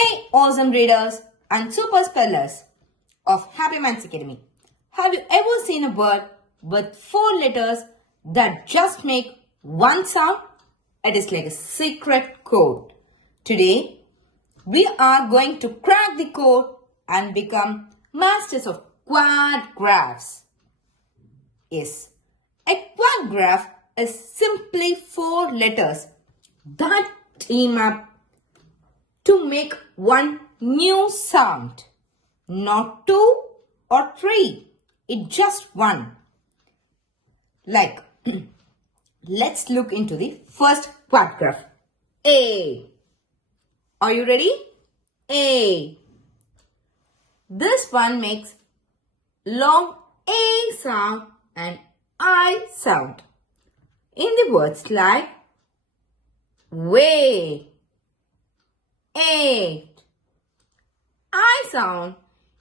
Hey awesome readers and super spellers of Happy Minds Academy. Have you ever seen a word with 4 letters that just make one sound? It is like a secret code. Today, we are going to crack the code and become masters of quad graphs. Yes, a quad graph is simply 4 letters that team up to make one new sound. Not 2 or 3. It's just one. Like, let's look into the first quad graph. A. Are you ready? A. This one makes long A sound and I sound. In the words like way, 8. I sound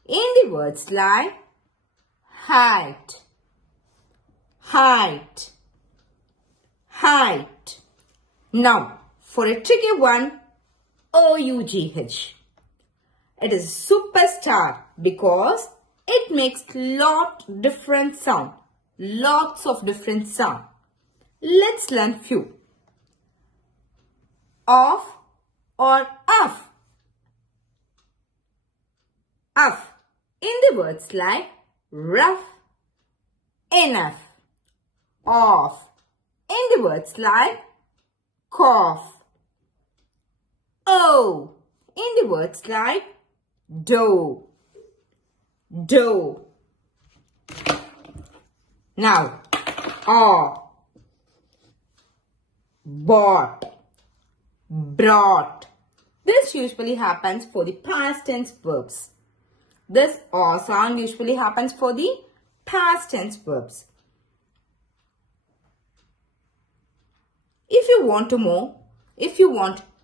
in the words like height, height, height. Now, for a tricky one, OUGH. It is a superstar because it makes lots of different sound. Let's learn few. Off or off. Off in the words like rough, enough. Off in the words like cough. O in the words like dough, dough. Now, or, bought, brought. This usually happens for the past tense verbs. This or sound usually happens for the past tense verbs. If you want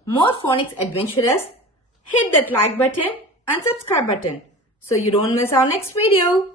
more phonics adventures, hit that like button and subscribe button so you don't miss our next video.